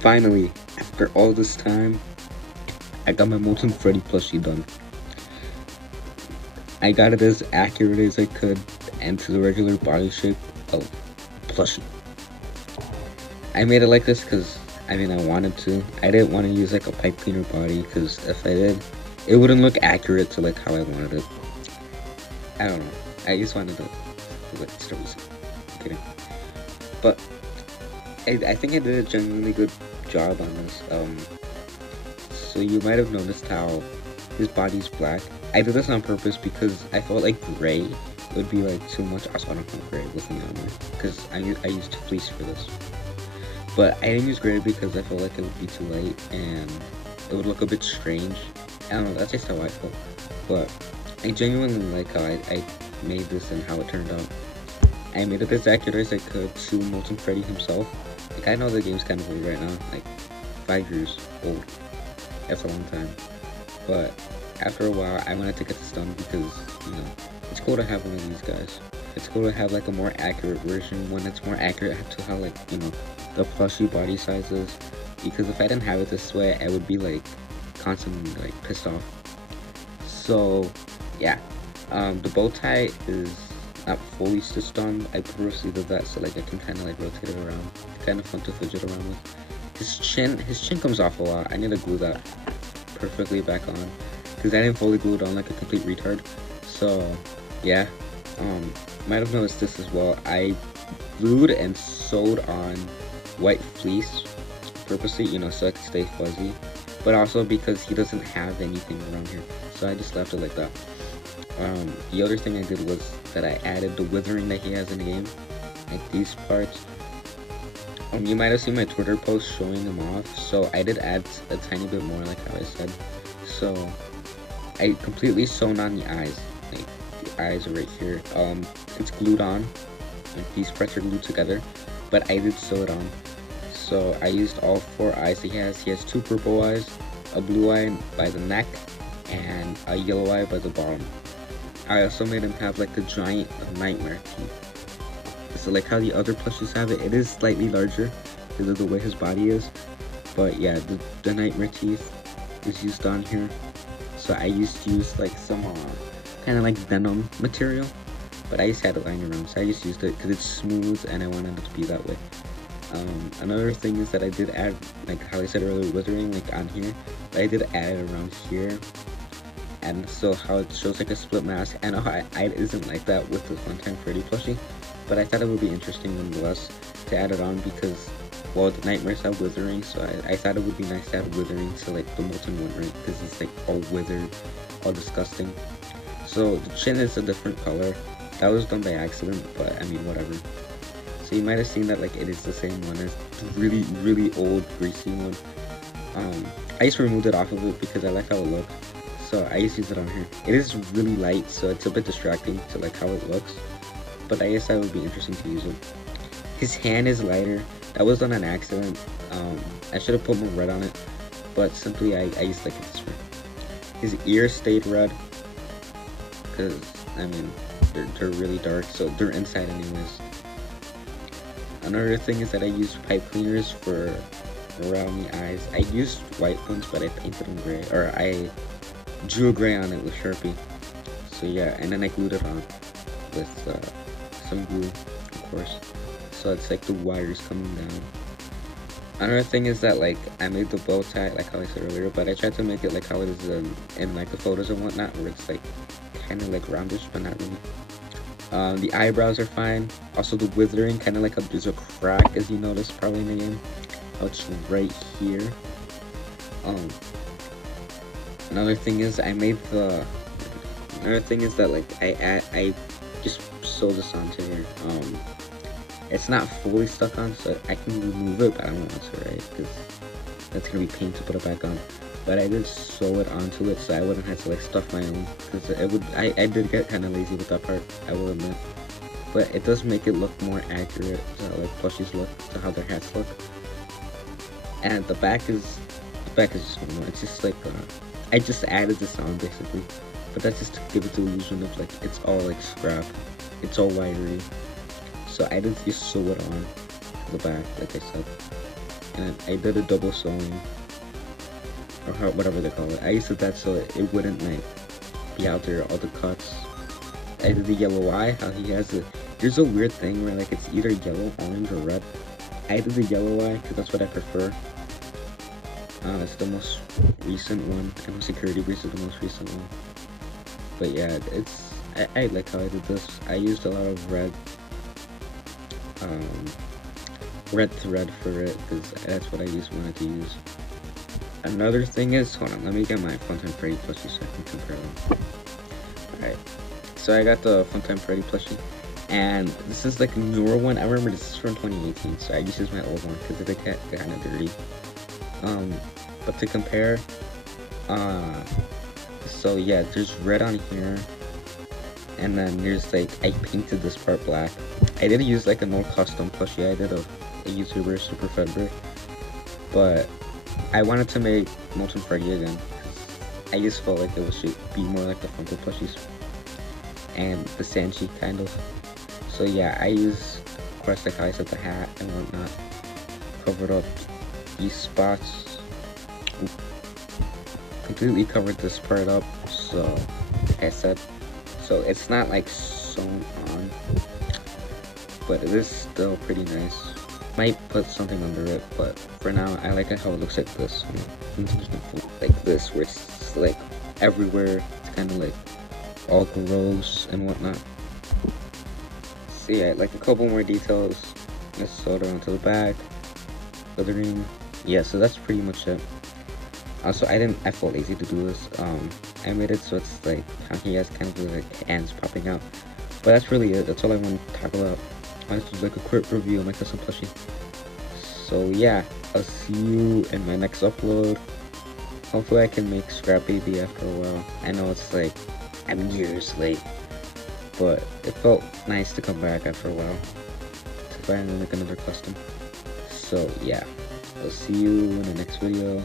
Finally, after all this time, I got my Molten Freddy plushie done. I got it as accurate as I could and to the regular body shape of plushie. I made it like this because, I mean, I wanted to. I didn't want to use like a pipe cleaner body because if I did, it wouldn't look accurate to like how I wanted it. I don't know. I just wanted to like start using. I'm kidding. But I think I did a genuinely good job on this. So you might have noticed how his body's black. I did this on purpose because I felt like gray would be like too much. Also, I don't want gray with me on there because I used fleece for this. But I didn't use gray because I felt like it would be too light and it would look a bit strange. I don't know, that's just how I felt. But I genuinely like how I made this and how it turned out. I made it as accurate as I could to Molten Freddy himself. Like, I know the game's kind of old right now, like 5 years old. That's a long time. But after a while, I wanted to get this done because, you know, it's cool to have one of these guys. It's cool to have like a more accurate version, one that's more accurate to how, like, you know, the plushie body size is. Because if I didn't have it this way, I would be like constantly like pissed off. So yeah, the bow tie is not fully stitched on. I purposely did that so like I can kind of like rotate it around. It's kind of fun to fidget around with. His chin comes off a lot. I need to glue that perfectly back on because I didn't fully glue it on like a complete retard. So yeah, might have noticed this as well. I glued and sewed on white fleece purposely, you know, so it could stay fuzzy, but also because he doesn't have anything around here, so I just left it like that. The other thing I did was that I added the withering that he has in the game, like these parts. You might have seen my Twitter post showing them off, so I did add a tiny bit more, like how I said. So I completely sewn on the eyes, like the eyes are right here. It's glued on, like these parts are glued together, but I did sew it on. So I used all 4 eyes he has. He has 2 purple eyes, a blue eye by the neck, and a yellow eye by the bottom. I also made him have like the giant nightmare teeth. So like how the other plushies have it, it is slightly larger because of the way his body is. But yeah, the nightmare teeth is used on here. So I used to use like some kind of like venom material, but I just had it lying around, so I just used it because it's smooth and I wanted it to be that way. Another thing is that I did add, like how I said earlier, withering like on here, but I did add it around here, and so how it shows like a split mask. I know how it isn't like that with the Molten Freddy plushie, but I thought it would be interesting nonetheless to add it on because, well, the nightmares have withering, so I thought it would be nice to add withering to like the molten one, right? Because it's like all withered, all disgusting. So the chin is a different color. That was done by accident, but I mean, whatever. So you might have seen that like it is the same one as the really old greasy one. I just removed it off of it because I like how it looked, so I just use it on here. It is really light, so it's a bit distracting to like how it looks, but I guess that would be interesting to use it. His hand is lighter. That was done on accident. I should have put more red on it, but simply I just like it this way. His ears stayed red because, I mean, they're really dark, so they're inside anyways. Another thing is that I used pipe cleaners for around the eyes. I used white ones, but I painted them gray, or I drew a gray on it with Sharpie. So yeah, and then I glued it on with some glue, of course. So it's like the wires coming down. Another thing is that like I made the bow tie like how I said earlier, but I tried to make it like how it is in like the photos and whatnot, where it's like kind of like roundish, but not really. The eyebrows are fine. Also the withering, kind of like there's a crack, as you noticed probably in the game. Oh, it's right here. Another thing is Another thing is that like I just sewed this onto here. It's not fully stuck on, so I can remove it, but I don't want to, right? Because that's gonna be pain to put it back on. But I did sew it onto it, so I wouldn't have to like stuff my own, because it would. I did get kind of lazy with that part, I will admit. But it does make it look more accurate to how like plushies look, to how their hats look. And the back is just normal. It's just like I just added this on basically, but that's just to give it the illusion of like it's all like scrap, it's all wiry. So I did just sew it on to the back, like I said. and I did a double sewing, or whatever they call it. I used that so it wouldn't like be out there all the cuts. I did the yellow eye. How he has a There's a weird thing where like it's either yellow, orange, or red. I did the yellow eye because that's what I prefer. It's the most recent one. I know security breach is the most recent one. But yeah, I like how I did this. I used a lot of red thread for it because that's what I wanted to use. Another thing is, hold on, let me get my Funtime Freddy plushie so I can compare them. Alright, so I got the Funtime Freddy plushie, and this is like a newer one. I remember this is from 2018, so I just used my old one because it got kind of dirty. But to compare, so yeah, there's red on here, and then there's like, I painted this part black. I did use like a no custom plushie. I did a YouTuber Super Fredbear, but I wanted to make Molten Freddy again because I just felt like it should be more like the Funko plushies and the Sanchi kind of. So yeah, I used, of course, like how I said, the hat and whatnot, covered up these spots. Completely covered this part up, so like I said, so it's not like sewn on, but it is still pretty nice. Might put something under it, but for now I like how it looks like this, like this, where it's like everywhere. It's kind of like all gross and whatnot. So yeah, like a couple more details. Let's sew it onto the back, leathering. Yeah, so that's pretty much it. Also, I felt lazy to do this. I made it so it's like how he has kind of like hands popping out. But that's really it. That's all I want to talk about. This was like a quick review of my custom plushie. So yeah, I'll see you in my next upload. Hopefully I can make Scrap Baby after a while. I know it's like, I'm years late, but it felt nice to come back after a while to finally make another custom. So yeah, I'll see you in the next video.